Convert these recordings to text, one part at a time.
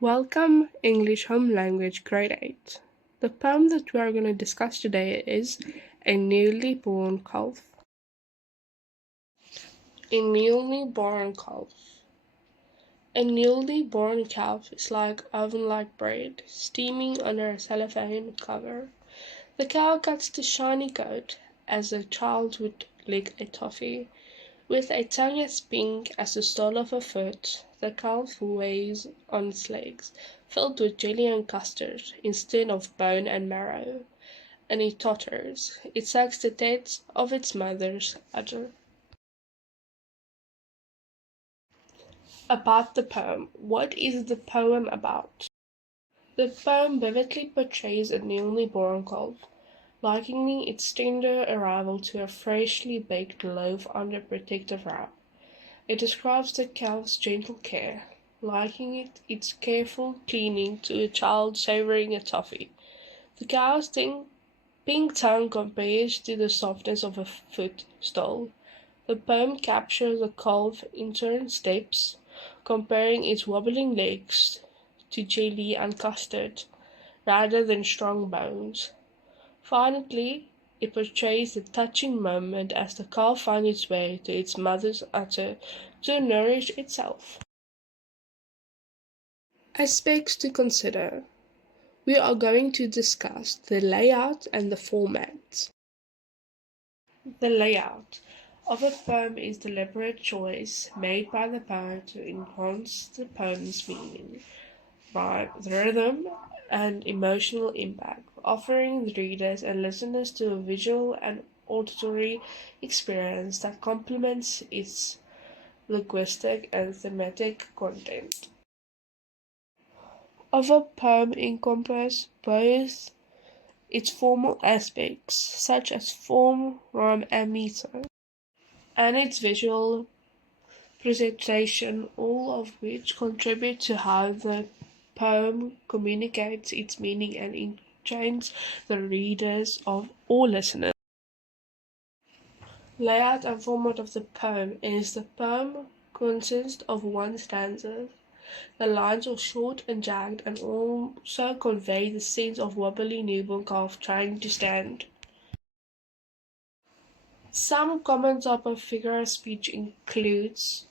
Welcome, English Home Language Grade 8. The poem that we are going to discuss today is A Newly Born Calf. A newly born calf. A newly born calf is like oven-like bread, steaming under a cellophane cover. The cow cuts the shiny coat as a child would lick a toffee. With a tongue as pink as the sole of a foot, the calf weighs on its legs, filled with jelly and custard, instead of bone and marrow, and it totters. It sucks the teats of its mother's udder. About the poem. What is the poem about? The poem vividly portrays a newly born calf, likening its tender arrival to a freshly baked loaf under protective wrap. It describes the calf's gentle care, likening its careful cleaning to a child savoring a toffee. The cow's pink tongue compares to the softness of a footstool. The poem captures the calf in turn steps, comparing its wobbling legs to jelly and custard, rather than strong bones. Finally, it portrays the touching moment as the calf finds its way to its mother's udder to nourish itself. Aspects to consider. We are going to discuss the layout and the format. The layout of a poem is deliberate choice made by the poet to enhance the poem's meaning by rhythm and emotional impact, offering the readers and listeners to a visual and auditory experience that complements its linguistic and thematic content. Of a poem encompass both its formal aspects, such as form, rhyme, and meter, and its visual presentation, all of which contribute to how the poem communicates its meaning and enchains the readers of or listeners. Layout and format of the poem is the poem consists of one stanza. The lines are short and jagged and also convey the sense of wobbly newborn calf trying to stand. Some comments of figure of speech includes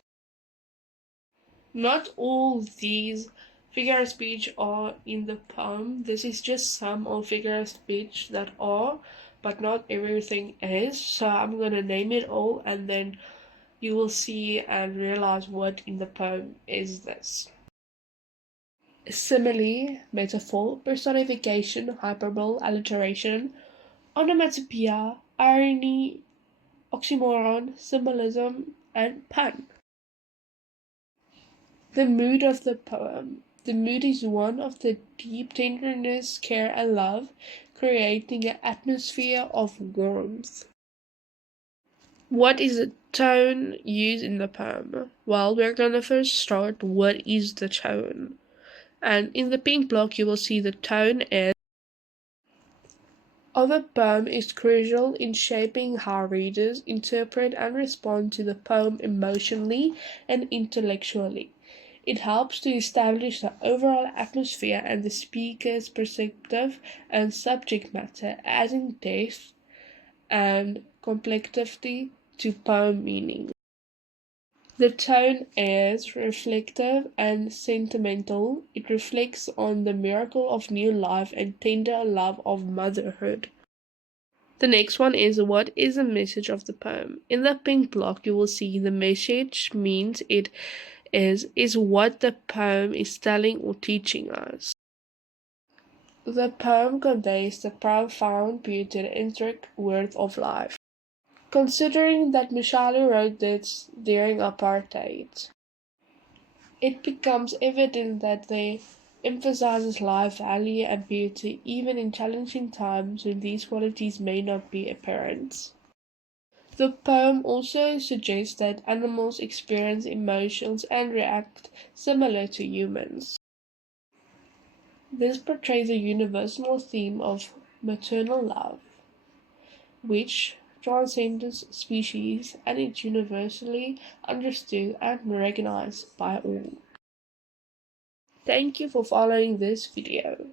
not all these figure of speech are in the poem. This is just some of figure of speech that are, but not everything is. So I'm gonna name it all and then you will see and realize what in the poem is this. Simile, metaphor, personification, hyperbole, alliteration, onomatopoeia, irony, oxymoron, symbolism, and pun. The mood of the poem. The mood is one of the deep tenderness, care, and love, creating an atmosphere of warmth. What is the tone used in the poem? Well, we're gonna first start what is the tone. And in the pink block, you will see the tone of a poem is crucial in shaping how readers interpret and respond to the poem emotionally and intellectually. It helps to establish the overall atmosphere and the speaker's perspective and subject matter, adding depth and complexity to poem meaning. The tone is reflective and sentimental. It reflects on the miracle of new life and tender love of motherhood. The next one is what is the message of the poem. In the pink block, you will see the message means it is what the poem is telling or teaching us. The poem conveys the profound beauty and intricate worth of life. Considering that Mtshali wrote this during apartheid, it becomes evident that they emphasizes life, value, and beauty even in challenging times when these qualities may not be apparent. The poem also suggests that animals experience emotions and react similar to humans. This portrays a universal theme of maternal love, which transcends species and is universally understood and recognized by all. Thank you for following this video.